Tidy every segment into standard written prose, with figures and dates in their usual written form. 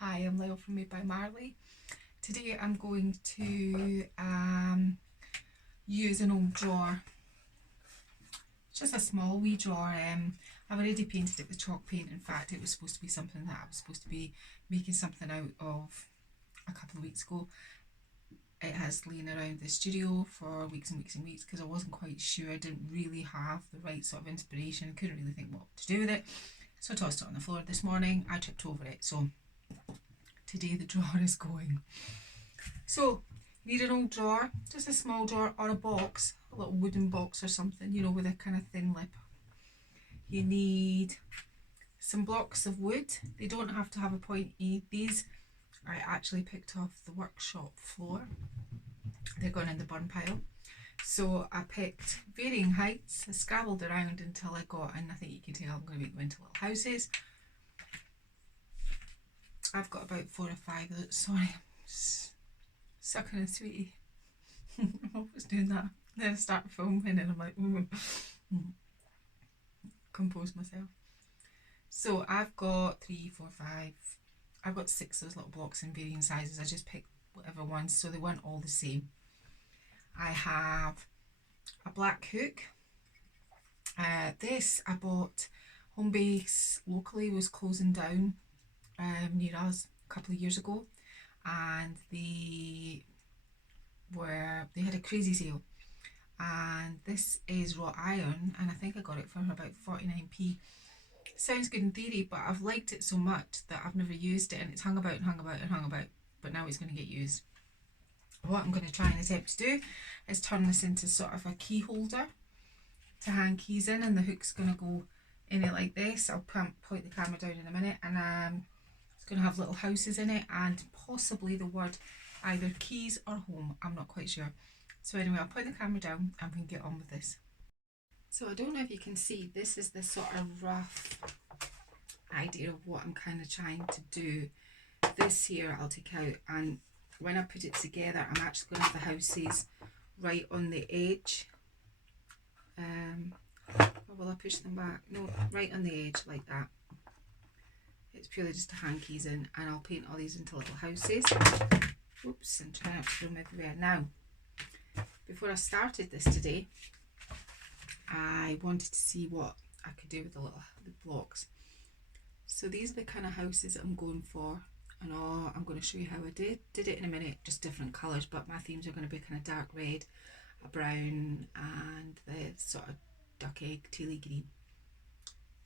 Hi, I'm Lyle from Made by Marley. Today I'm going to use an old drawer. It's just a small wee drawer. I've already painted it with chalk paint. In fact, it was supposed to be something that I was supposed to be making something out of a couple of weeks ago. It has lain around the studio for weeks and weeks and weeks because I wasn't quite sure. I didn't really have the right sort of inspiration. I couldn't really think what to do with it. So I tossed it on the floor this morning. I tripped over it. So today the drawer is going. So you need an old drawer, just a small drawer or a box, a little wooden box or something, you know, with a kind of thin lip. You need some blocks of wood. They don't have to have a point. These I actually picked off the workshop floor. They're going in the burn pile. So I picked varying heights. I scrabbled around until I got, and I think you can tell I'm going to make them into little houses. I've got about 4 or 5 of those. Sorry, sucking a sweetie. I'm always doing that. Then I start filming and I'm like, compose myself. So I've got 3, 4, 5. I've got 6 of those little blocks in varying sizes. I just picked whatever ones, so they weren't all the same. I have a black hook. This I bought. Home Base locally was closing down near us a couple of years ago, and they had a crazy sale, and this is wrought iron, and I think I got it for about 49p. Sounds good in theory, but I've liked it so much that I've never used it, and it's hung about and hung about and hung about, but now it's going to get used. What I'm going to try and attempt to do is turn this into sort of a key holder to hang keys in, and the hook's going to go in it like this. I'll point the camera down in a minute, and it's going to have little houses in it and possibly the word either keys or home. I'm not quite sure. So anyway, I'll point the camera down and we can get on with this. So I don't know if you can see, this is the sort of rough idea of what I'm kind of trying to do. This here I'll take out, and when I put it together I'm actually going to have the houses right on the edge. Or will I push them back? No, right on the edge like that. It's purely just to hang keys in, and I'll paint all these into little houses. Oops, and try not to throw them everywhere. Now, before I started this today, I wanted to see what I could do with the blocks. So these are the kind of houses that I'm going for, and I'm going to show you how I did it in a minute, just different colours, but my themes are going to be kind of dark red, a brown, and the sort of duck egg tealy green.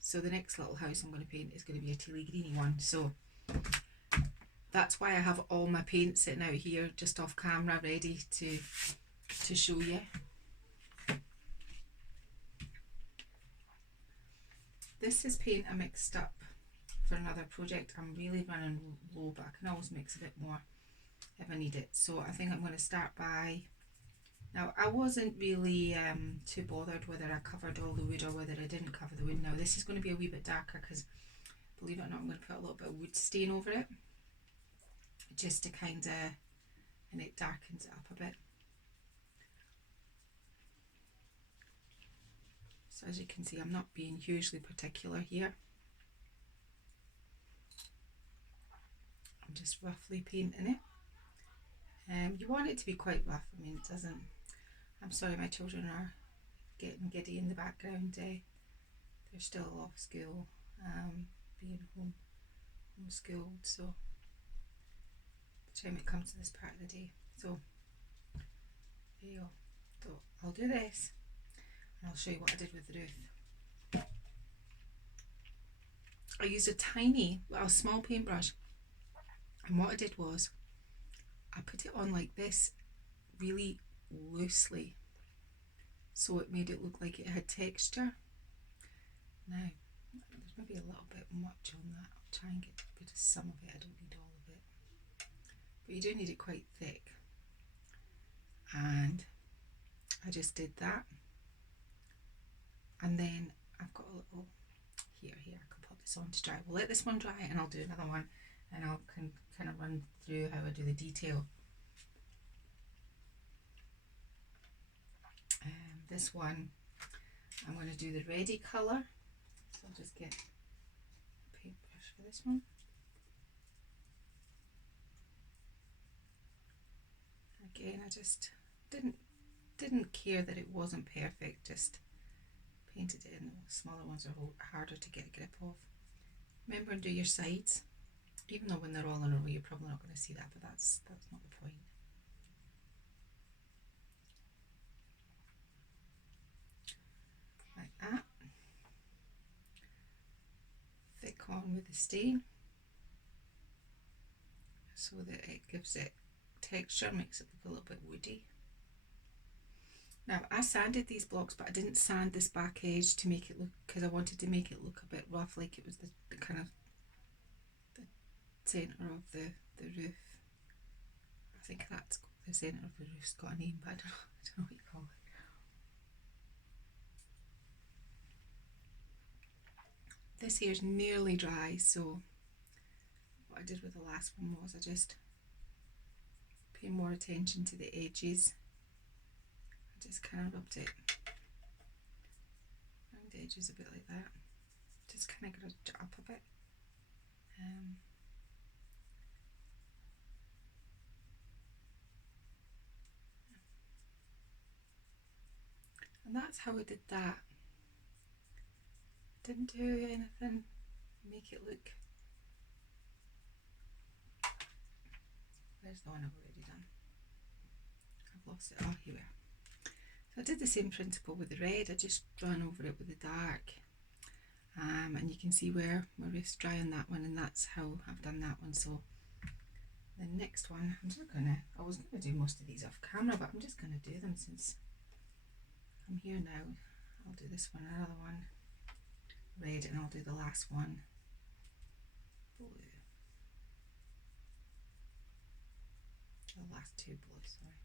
So the next little house I'm going to paint is going to be a tealy greeny one. So that's why I have all my paint sitting out here just off camera ready to show you. This is paint I mixed up for another project. I'm really running low, but I can always mix a bit more if I need it. So I think I'm going to start by, now I wasn't really too bothered whether I covered all the wood or whether I didn't cover the wood. Now this is going to be a wee bit darker because, believe it or not, I'm going to put a little bit of wood stain over it just to kind of, and it darkens it up a bit. So as you can see, I'm not being hugely particular here. I'm just roughly painting it. You want it to be quite rough. I mean, it doesn't. I'm sorry, my children are getting giddy in the background. They're still off school, being homeschooled. So by the time it comes to this part of the day, so there you go. So I'll do this, and I'll show you what I did with the roof. I used a small paintbrush, and what I did was I put it on like this, really loosely, so it made it look like it had texture. Now, there's maybe a little bit much on that. I'll try and get rid of some of it. I don't need all of it, but you do need it quite thick. And I just did that, and then I've got a little here. I can put this on to dry. We'll let this one dry, and I'll do another one, and I'll kind of run through how I do the detail. This one, I'm going to do the reddy colour, so I'll just get a paintbrush for this one. again, I just didn't care that it wasn't perfect, just painted it in. The smaller ones are harder to get a grip of. Remember and do your sides, even though when they're all in a row you're probably not going to see that, but that's not the point. Like that. Thick on with the stain so that it gives it texture, makes it look a little bit woody. Now I sanded these blocks, but I didn't sand this back edge to make it look, because I wanted to make it look a bit rough, like it was the kind of the centre of the roof. I think that's the centre of the roof's got a name, but I don't know what you call it. This here is nearly dry, so what I did with the last one was I just pay more attention to the edges. I just kind of rubbed it around the edges a bit like that. Just kind of grudged it up a bit. And that's how I did that. Didn't do anything, make it look. Where's the one I've already done? I've lost it. Oh, here we are. So I did the same principle with the red. I just ran over it with the dark. And you can see where my roof's dry on that one, and that's how I've done that one. So the next one, I was gonna do most of these off camera, but I'm just gonna do them since I'm here now. I'll do this one, another one red, and I'll do the last one blue. The last two blue, sorry.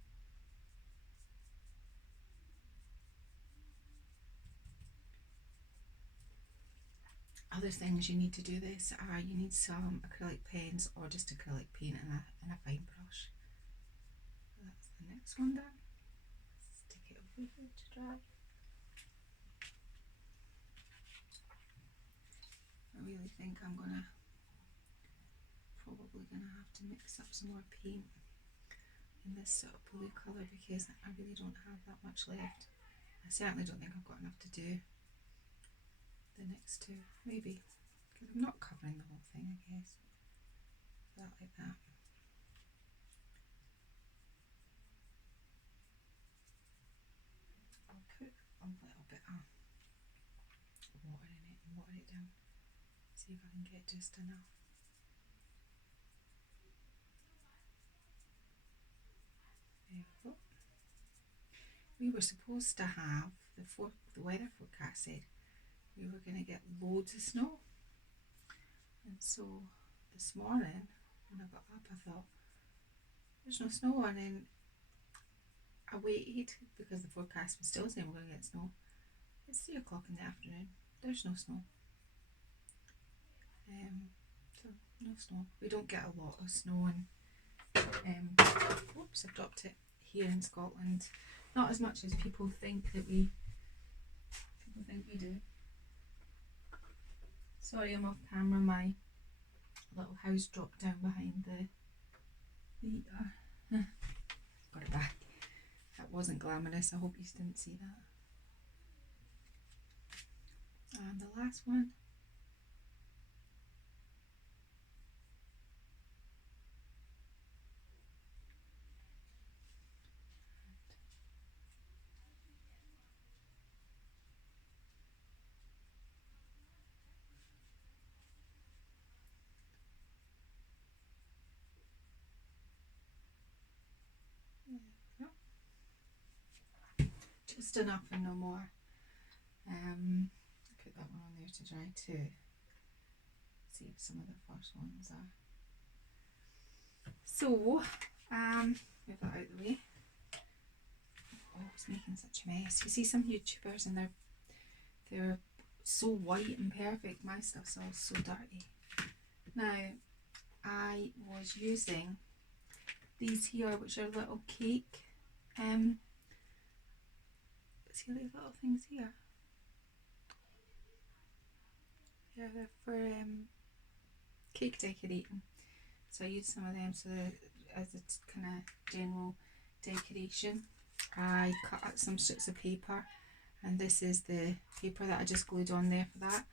Other things you need to do this are you need some acrylic pens or just acrylic paint and a fine brush. That's the next one done. Stick it over here to dry. I really think I'm probably gonna have to mix up some more paint in this sort of blue colour, because I really don't have that much left. I certainly don't think I've got enough to do the next two, maybe, because I'm not covering the whole thing, I guess. That like that. I'll put a little bit of water in it and water it down. See if I can get just enough. There we go. We were supposed to have the weather forecast said we were going to get loads of snow, and so this morning when I got up I thought there's no snow, and then I waited because the forecast was still saying we're going to get snow. It's 3 o'clock in the afternoon, there's no snow. So no snow. We don't get a lot of snow, and oops, I've dropped it, here in Scotland. Not as much as people think we do. Sorry, I'm off camera. My little house dropped down behind the heater. Got it back. That wasn't glamorous. I hope you didn't see that. And the last one. Just enough and no more. Put that one on there to dry too. See if some of the first ones are. So, move that out of the way. Oh, it's making such a mess. You see some YouTubers and they're so white and perfect. My stuff's all so dirty. Now, I was using these here, which are little cake. See these little things here? Yeah, they're for cake decorating. So I used some of them so that as a kind of general decoration. I cut out some strips of paper, and this is the paper that I just glued on there for that,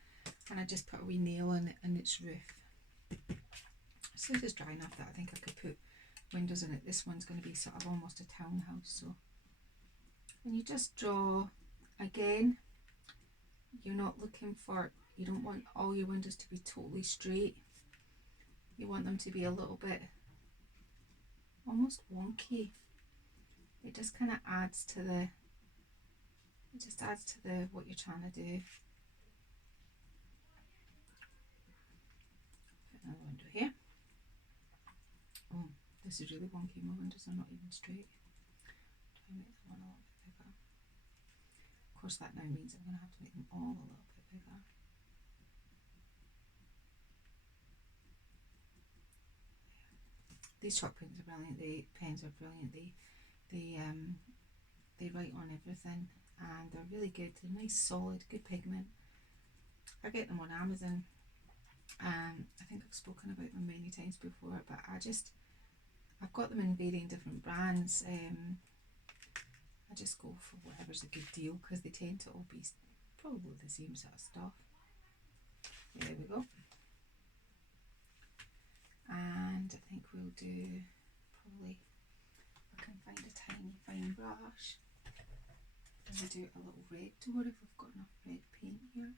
and I just put a wee nail in its roof. So this is dry enough that I think I could put windows in it. This one's going to be sort of almost a townhouse. So when you just draw, again, you're not looking for, you don't want all your windows to be totally straight. You want them to be a little bit almost wonky. It just kind of adds to the, what you're trying to do. Put another window here. Oh, this is really wonky. My windows are not even straight. Try and make that one a little bit bigger. Of course, that now means I'm going to have to make them all a little bit bigger. These chalk pens are brilliant. The pens are brilliant. They write on everything, and they're really good. They're nice, solid, good pigment. I get them on Amazon. I think I've spoken about them many times before, but I've got them in varying different brands. I just go for whatever's a good deal because they tend to all be probably the same sort of stuff. There we go. And I think we'll do, probably, if I can find a tiny fine brush, I'm going to do a little red door if I've got enough red paint here.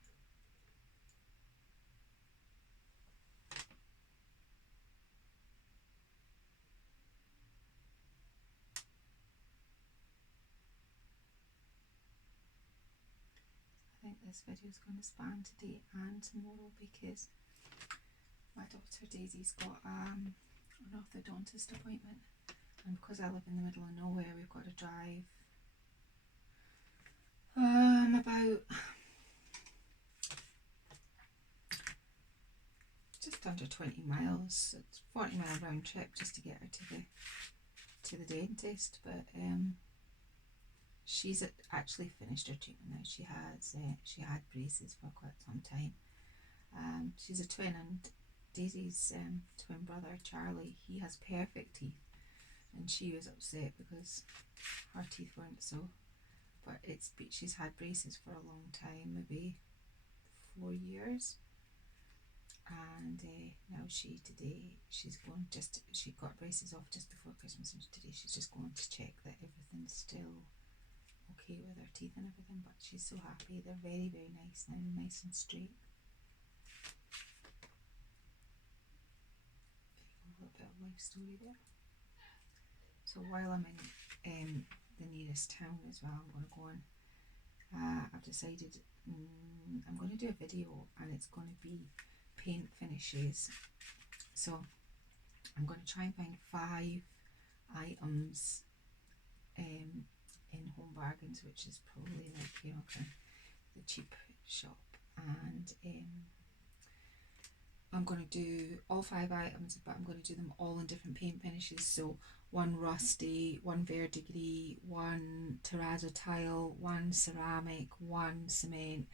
I think this video is going to span today and tomorrow because my daughter Daisy's got an orthodontist appointment, and because I live in the middle of nowhere, we've got to drive about just under 20 miles. It's 40-mile round trip just to get her to the dentist. But she's actually finished her treatment now. She had braces for quite some time. She's a twin, and Daisy's twin brother Charlie, he has perfect teeth, and she was upset because her teeth weren't so. But she's had braces for a long time, maybe 4 years, and now she got braces off just before Christmas, and today she's just going to check that everything's still okay with her teeth and everything. But she's so happy. They're very, very nice now, nice and straight. A little bit of life story there. So while I'm in the nearest town as well, I'm going to go on. I've decided I'm going to do a video, and it's going to be paint finishes. So I'm going to try and find 5 items in Home Bargains, which is probably like, you know, kind of the cheap shop, and I'm going to do all 5 items, but I'm going to do them all in different paint finishes. So one rusty, one verdigris, one terrazzo tile, one ceramic, one cement,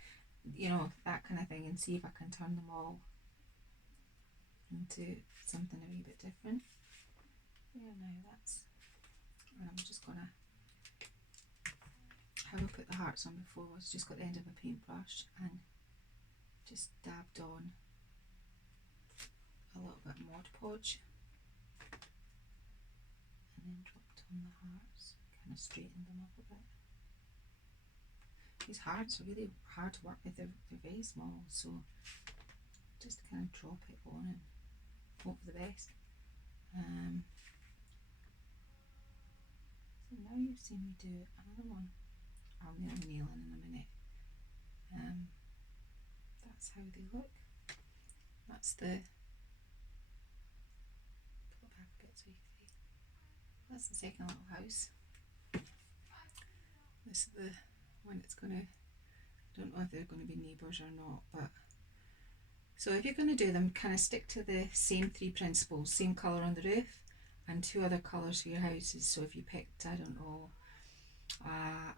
you know, that kind of thing, and see if I can turn them all into something a wee bit different. Yeah, now that's, and I'm just going to, how I put the hearts on before was just got the end of a paintbrush and just dabbed on a little bit of Mod Podge, and then dropped on the hearts, kind of straightened them up a bit. These hearts are really hard to work with, they're very small, so just kind of drop it on and hope for the best. So now you've seen me do another one. I'll nail the nail in a minute. That's how they look. That's the, pull it back a bit so you can see. That's the second little house. This is the one that's going to, I don't know if they're going to be neighbours or not, but so if you're going to do them, kind of stick to the same 3 principles, same colour on the roof and 2 other colours for your houses. So if you picked, I don't know,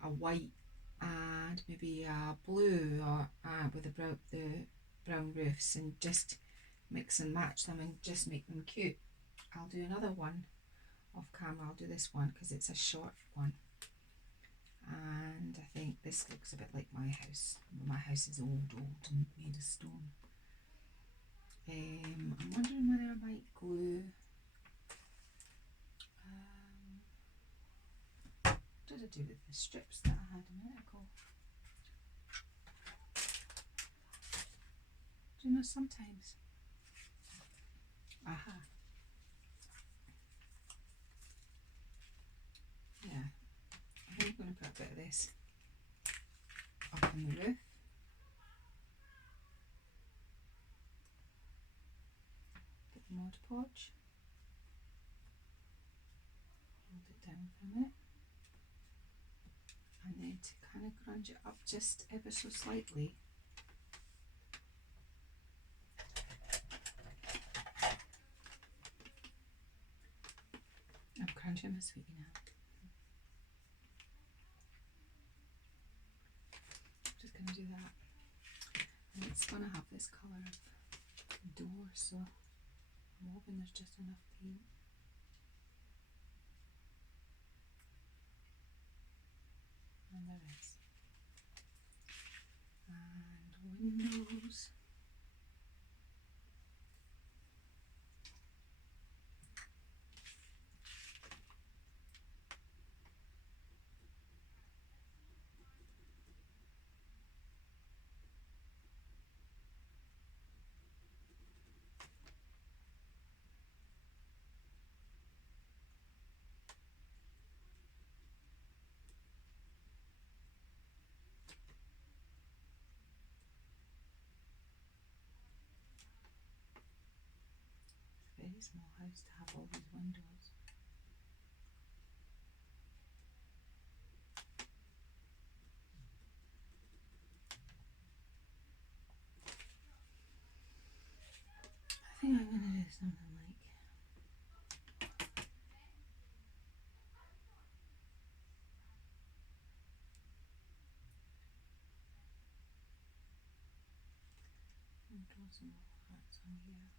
a white and maybe a blue, or with the brown roofs, and just mix and match them and just make them cute. I'll do another one off camera. I'll do this one because it's a short one. And I think this looks a bit like my house. My house is old and made of stone. I'm wondering whether I might glue. What did I do with the strips that I had a minute ago? Do you know sometimes? Aha. Yeah. I think I'm going to put a bit of this up on the roof. Get the Mod Podge. Hold it down for a minute. And then to kind of grunge it up just ever so slightly. I'm crunching my sweetie now. Just going to do that. And it's going to have this colour of door, so I'm hoping there's just enough paint. And there is. And windows. Very small house to have all these windows. I think I'm going to do something like and draw some hearts on here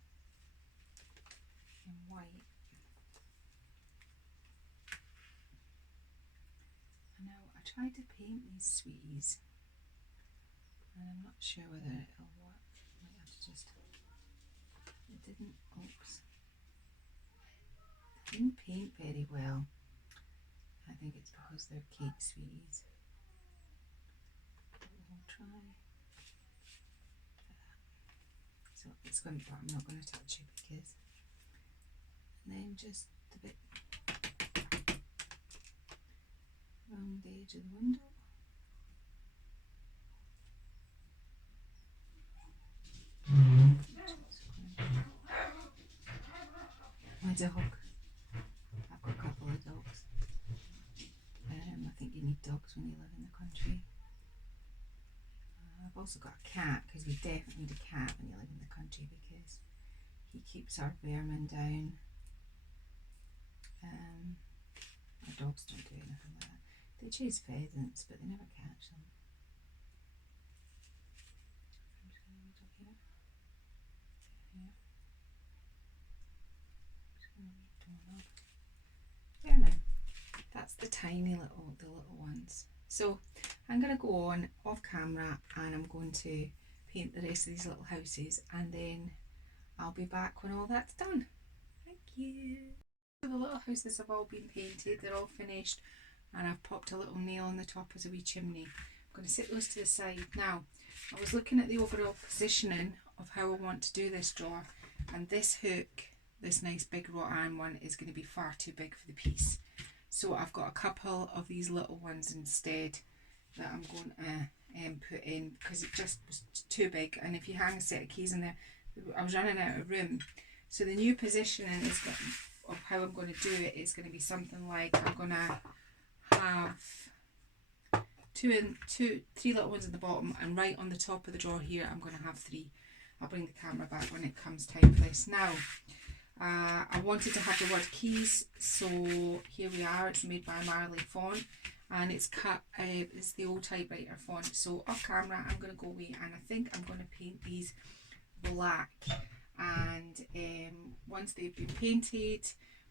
in white. And now I tried to paint these sweeties and I'm not sure whether it'll work. I might have to just, it didn't, oops, it didn't paint very well. I think it's because they're cake sweeties. But we'll try that. So it's going to, but I'm not going to touch it because, and then just a bit around the edge of the window. My dog. I've got a couple of dogs. I think you need dogs when you live in the country. I've also got a cat because we definitely need a cat when you live in the country because he keeps our vermin down. Our dogs don't do anything like that. They chase pheasants but they never catch them. I'm just going to hold up here. Here. Just going to read them up. There now. That's the tiny little, the little ones. So I'm going to go on off camera and I'm going to paint the rest of these little houses and then I'll be back when all that's done. Thank you. So the little houses have all been painted, they're all finished, and I've popped a little nail on the top as a wee chimney. I'm going to sit those to the side. Now, I was looking at the overall positioning of how I want to do this drawer, and this hook, this nice big wrought iron one, is going to be far too big for the piece. So I've got a couple of these little ones instead that I'm going to put in because it just was too big, and if you hang a set of keys in there, I was running out of room. So the new positioning is of how I'm going to do it is going to be something like I'm going to have three little ones at the bottom, and right on the top of the drawer here I'm going to have three. I'll bring the camera back when it comes time for this. Now I wanted to have the word keys, so here we are. It's made by Marley font and it's cut, it's the old typewriter font. So off camera I'm going to go away and I think I'm going to paint these black, and once they've been painted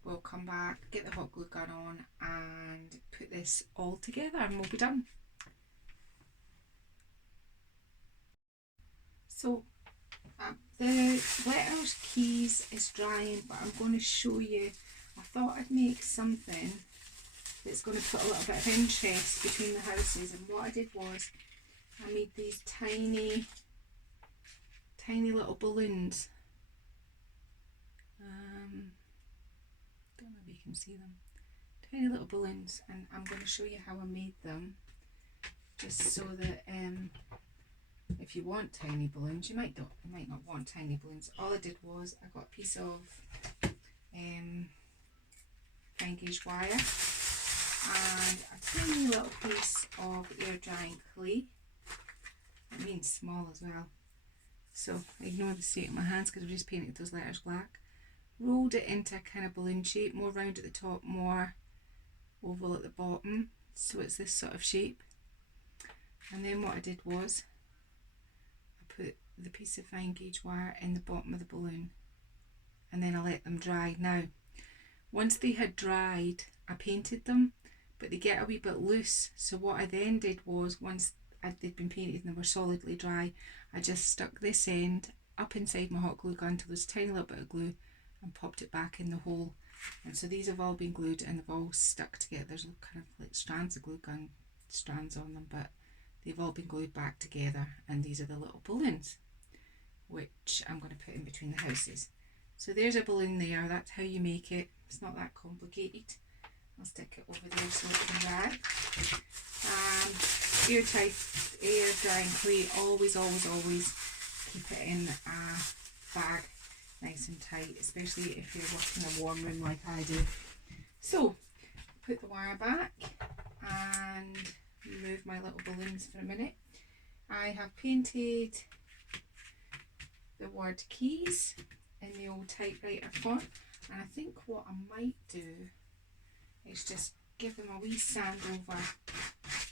we'll come back, get the hot glue gun on and put this all together and we'll be done. So the letters keys is drying, but I'm going to show you, I thought I'd make something that's going to put a little bit of interest between the houses, and what I did was I made these tiny little balloons. Don't know if you can see them. Tiny little balloons, and I'm going to show you how I made them, just so that if you want tiny balloons, you might not want tiny balloons. All I did was I got a piece of fine gauge wire and a tiny little piece of air drying clay. It means small as well, so ignore the state of my hands because I've just painted those letters black. Rolled it into a kind of balloon shape, more round at the top, more oval at the bottom, so it's this sort of shape. And then what I did was I put the piece of fine gauge wire in the bottom of the balloon, and then I let them dry. Now once they had dried, I painted them, but they get a wee bit loose, so what I then did was, once they'd been painted and they were solidly dry, I just stuck this end up inside my hot glue gun to this tiny little bit of glue and popped it back in the hole. And so these have all been glued and they've all stuck together. There's kind of like strands of glue gun strands on them, but they've all been glued back together, and these are the little balloons which I'm going to put in between the houses. So there's a balloon there, that's how you make it. It's not that complicated. I'll stick it over there so it can dry. Airtight air drying clay, always keep it in a bag nice and tight, especially if you're working in a warm room like I do. So put the wire back and remove my little balloons for a minute. I have painted the word keys in the old typewriter font, and I think what I might do is just give them a wee sand over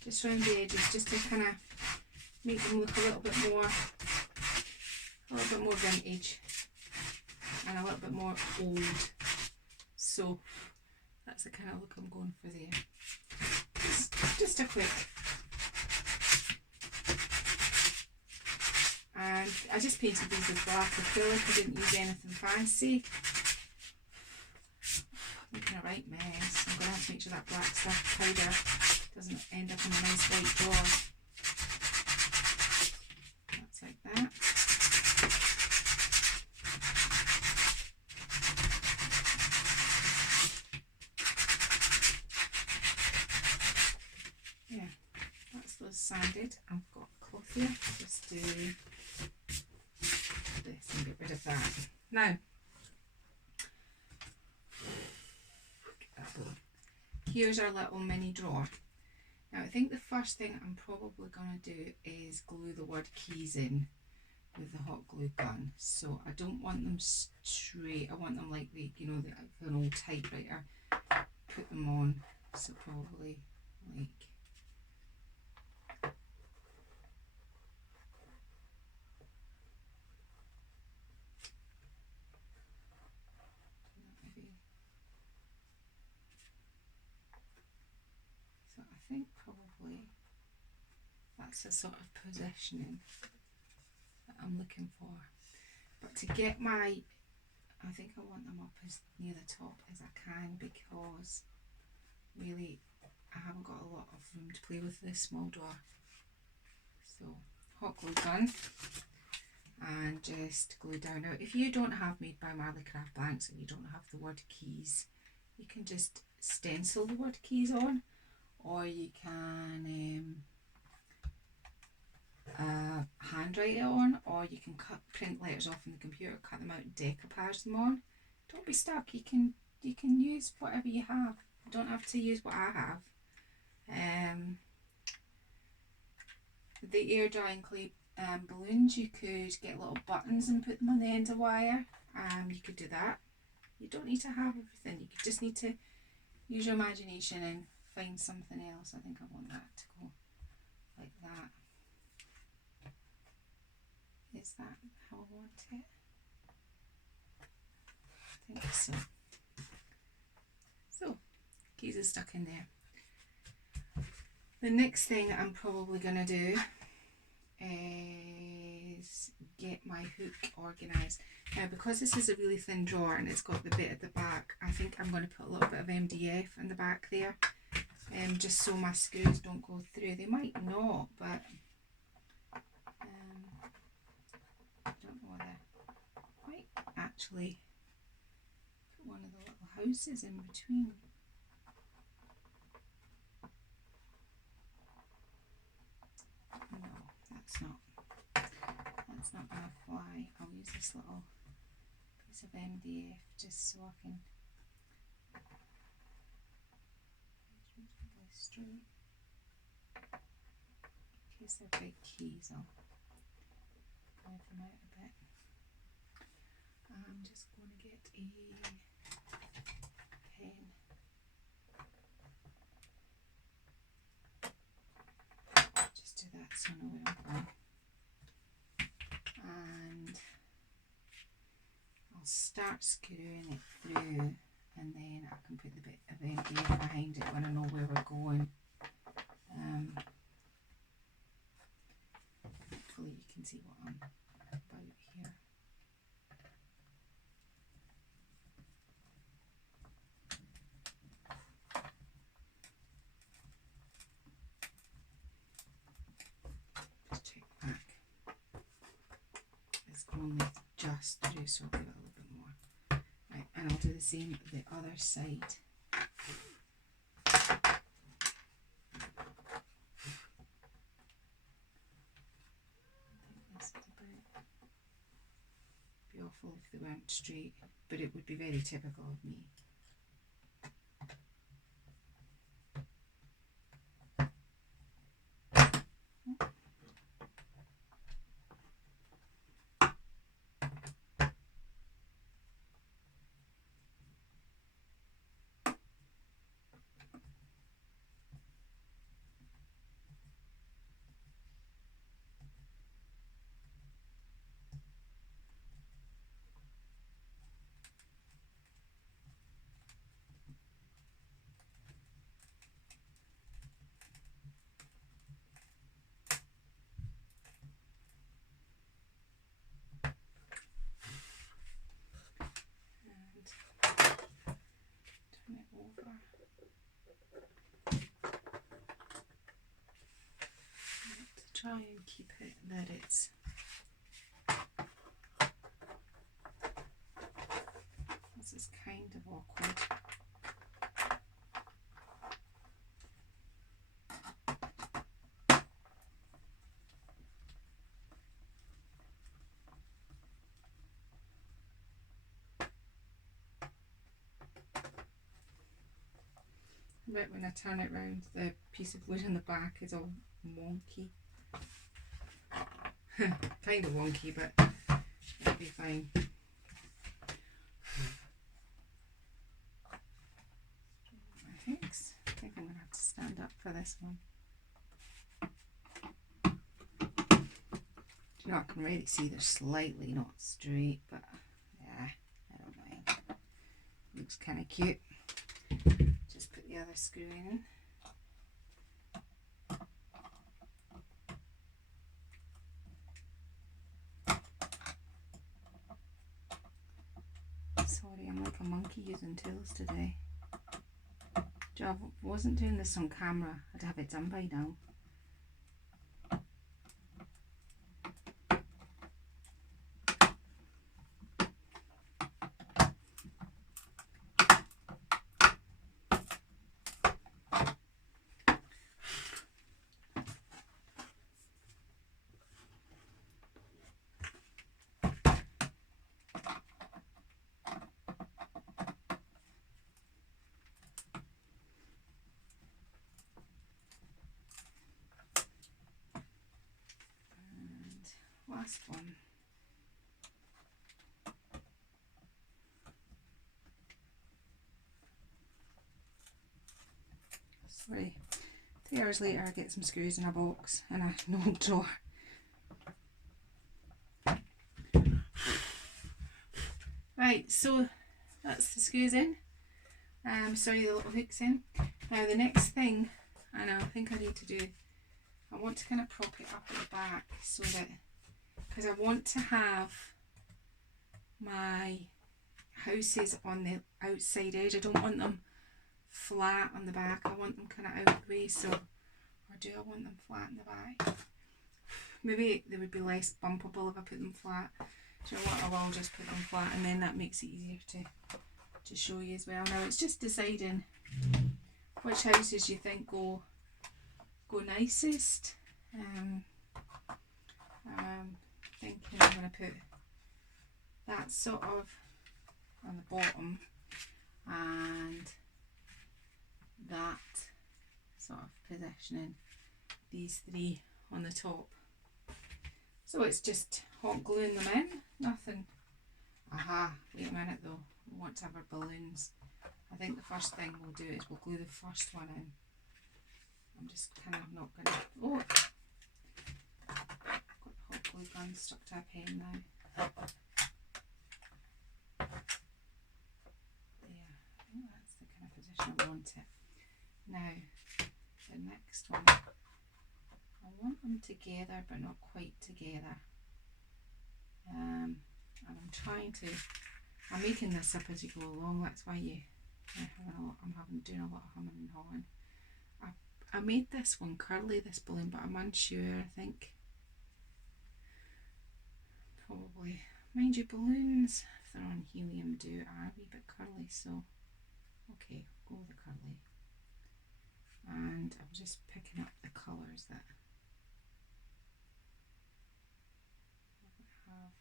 just around the edges, just to kind of make them look a little bit more vintage and a little bit more old. So that's the kind of look I'm going for there. Just a quick. And I just painted these with black acrylic. I didn't use anything fancy. Making a right mess. I'm going to have to make sure that black stuff powder doesn't end up in a nice white drawer. That's like that. Yeah, that's those sanded. I've got cloth here. Just do this and get rid of that. Now, here's our little mini drawer. Now I think the first thing I'm probably going to do is glue the word keys in with the hot glue gun. So I don't want them straight, I want them like the, you know, an old typewriter. Put them on, so probably like I think probably that's the sort of positioning that I'm looking for. But to get my, I think I want them up as near the top as I can, because really I haven't got a lot of room to play with this small drawer. So hot glue gun and just glue down. Now if you don't have Made by Marley craft blanks and you don't have the word keys, you can just stencil the word keys on, or you can handwrite it on, or you can print letters off in the computer, cut them out and decoupage them on. Don't be stuck. You can use whatever you have. You don't have to use what I have. The air drying clay balloons, you could get little buttons and put them on the end of wire. You could do that. You don't need to have everything. You just need to use your imagination and find something else. I think I want that to go like that. Is that how I want it? I think so. keys is stuck in there. The next thing I'm probably going to do is get my hook organised. Now, because this is a really thin drawer and it's got the bit at the back, I think I'm going to put a little bit of MDF in the back there, just so my screws don't go through. They might not, but I don't know whether I might actually put one of the little houses in between. No, that's not going to fly. I'll use this little piece of MDF just so I can straight. In case they're big keys, I'll move them out a bit. I'm just going to get a pen. Just do that so I know where I'm going. And I'll start screwing it through, and then I can put the bit of MDF behind it when I know where we're going. Hopefully you can see what I'm about here. Just check back. It's only just through, so I'll give it a little bit more. Right, and I'll do the same the other side. Be awful if they weren't straight, but it would be very typical of me. Turn it over. To try and keep it that it's this is kind of awkward. But when I turn it round, the piece of wood in the back is all wonky. Kind of wonky, but it'll be fine. I think I'm going to have to stand up for this one. You know, I can really see they're slightly not straight, but yeah, I don't mind. Looks kind of cute. Just put the other screw in. Sorry, I'm like a monkey using tools today. If I wasn't doing this on camera, I'd have it done by now. Last one. Sorry, 3 hours later I get some screws in a box and a no drawer. Right, so that's the screws in. sorry, the little hooks in. Now the next thing, I think I need to do, I want to kind of prop it up at the back so that, because I want to have my houses on the outside edge. I don't want them flat on the back. I want them kind of out the way. So, or do I want them flat in the back? Maybe they would be less bumpable if I put them flat. So what, I will just put them flat, and then that makes it easier to show you as well. Now it's just deciding which houses you think go nicest. Thinking I'm going to put that sort of on the bottom and that sort of positioning, these three on the top. So it's just hot gluing them in, nothing. Aha, wait a minute though, we want to have our balloons. I think the first thing we'll do is we'll glue the first one in. I'm just kind of not going to, oh, I've got the hot glue gun stuck to a pen now. There, I think that's the kind of position I want it. Now, the next one, I want them together but not quite together. And I'm trying to, I'm making this up as you go along, that's why I'm doing a lot of humming and hawing. I made this one curly, this balloon, but I'm unsure. I think probably, mind you, balloons, if they're on helium, are a wee bit curly, so okay, go with the curly. And I'm just picking up the colours that I have,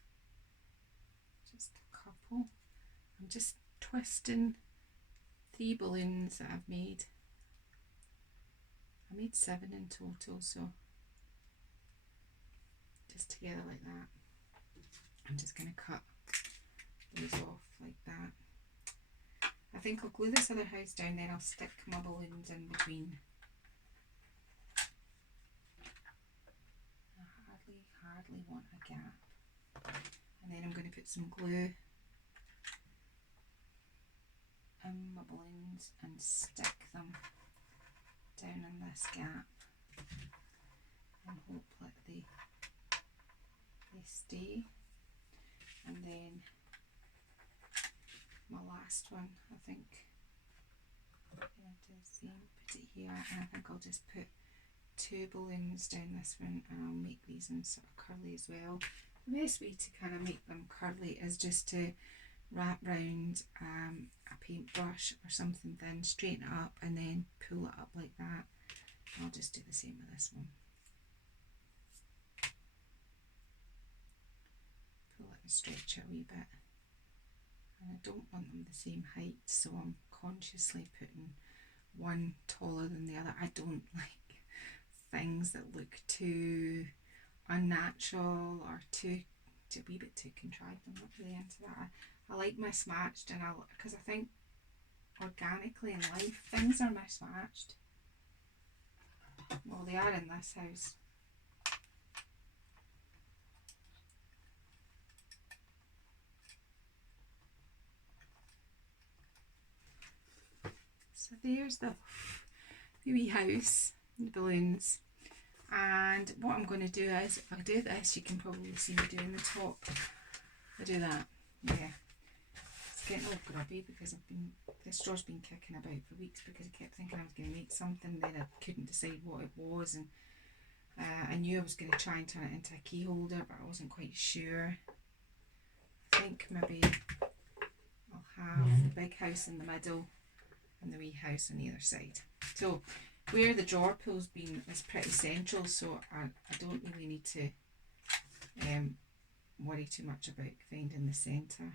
just a couple. I'm just twisting 3 balloons that I've made. I made 7 in total, so just together like that. I'm just going to cut those off like that. I think I'll glue this other house down, then I'll stick my balloons in between. I hardly want a gap. And then I'm going to put some glue in my balloons and stick them down in this gap and hope that they stay. And then my last one, I think I'm going to do the same, put it here, and I think I'll just put 2 balloons down this one, and I'll make these in sort of curly as well. The best way to kind of make them curly is just to wrap round a paintbrush or something thin, straighten it up and then pull it up like that. I'll just do the same with this one. Pull it and stretch it a wee bit. And I don't want them the same height, so I'm consciously putting one taller than the other. I don't like things that look too unnatural or too a wee bit too contrived. I'm not really into that. I like mismatched, and because I think organically in life things are mismatched. Well, they are in this house. So there's the wee house, the balloons. And what I'm going to do is, if I do this, you can probably see me doing the top. I do that, yeah. It's getting all grubby because the straw's been kicking about for weeks because I kept thinking I was going to make something, then I couldn't decide what it was, and I knew I was going to try and turn it into a key holder, but I wasn't quite sure. I think maybe I'll have the big house in the middle and the wee house on the other side. So where the drawer pull's been is pretty central, so I don't really need to worry too much about finding the centre.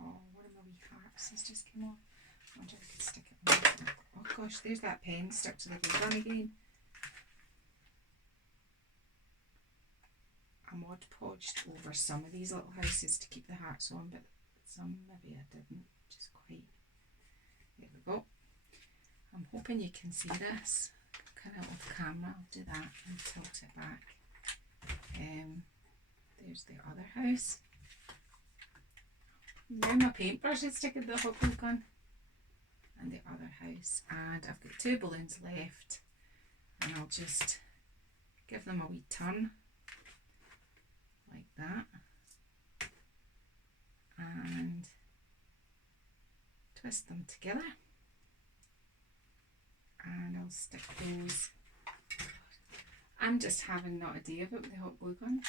Oh, one of my wee hearts has just come off. I wonder if I could stick it on. Oh gosh, there's that pen stuck to the glue gun again. I Mod Podged over some of these little houses to keep the hearts on, but some maybe I didn't, just quite. There we go. I'm hoping you can see this kind of off camera. I'll do that and tilt it back. There's the other house. Now my paintbrush is sticking the hot glue gun and the other house, and I've got 2 balloons left, and I'll just give them a wee turn like that and twist them together, and I'll stick those. I'm just having not a day of it with the hot glue gun,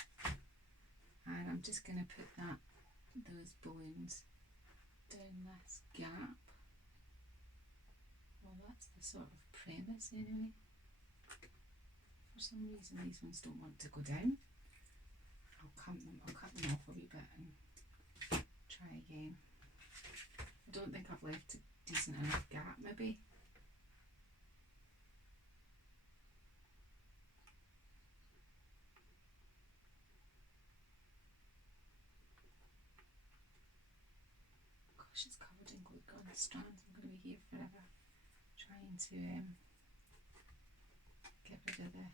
and I'm just going to put those balloons down this gap. Well, that's the sort of premise anyway. For some reason these ones don't want to go down. I'll cut them off a wee bit and try again. I don't think I've left a decent enough gap maybe. Gosh, it's covered in glue gun strands. I'm going to be here forever trying to get rid of the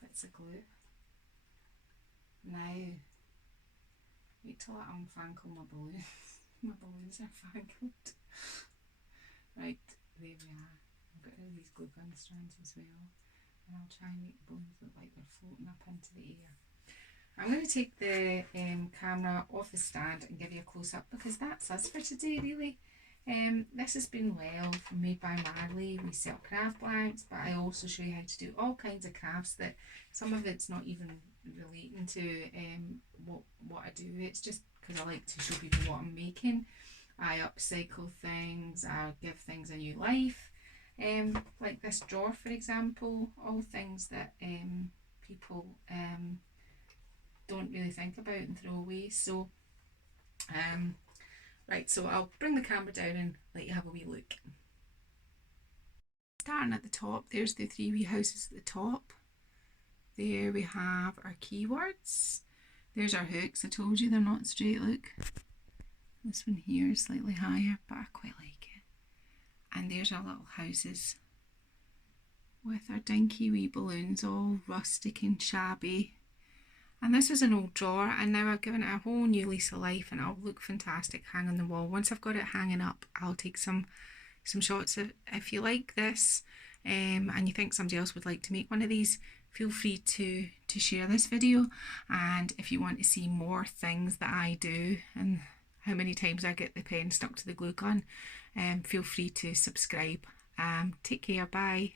bits of glue. Now, wait till I unfangle my balloons. My balloons are fangled. Right, there we are. I've got rid of these glue gun strands as well, and I'll try and make the balloons look like they're floating up into the air. I'm going to take the camera off the stand and give you a close-up, because that's us for today really. This has been made by Marley. We sell craft blanks, but I also show you how to do all kinds of crafts that some of it's not even relating to what I do. It's just because I like to show people what I'm making. I upcycle things, I give things a new life. Like this drawer, for example, all things that people don't really think about and throw away. So right, so I'll bring the camera down and let you have a wee look. Starting at the top, there's the 3 wee houses at the top. There we have our keywords. There's our hooks. I told you they're not straight, look. This one here is slightly higher, but I quite like it. And there's our little houses with our dinky wee balloons, all rustic and shabby. And this was an old drawer, and now I've given it a whole new lease of life, and it'll look fantastic hanging on the wall. Once I've got it hanging up, I'll take some shots of. If you like this and you think somebody else would like to make one of these, feel free to share this video. And if you want to see more things that I do and how many times I get the pen stuck to the glue gun, feel free to subscribe. Take care, bye.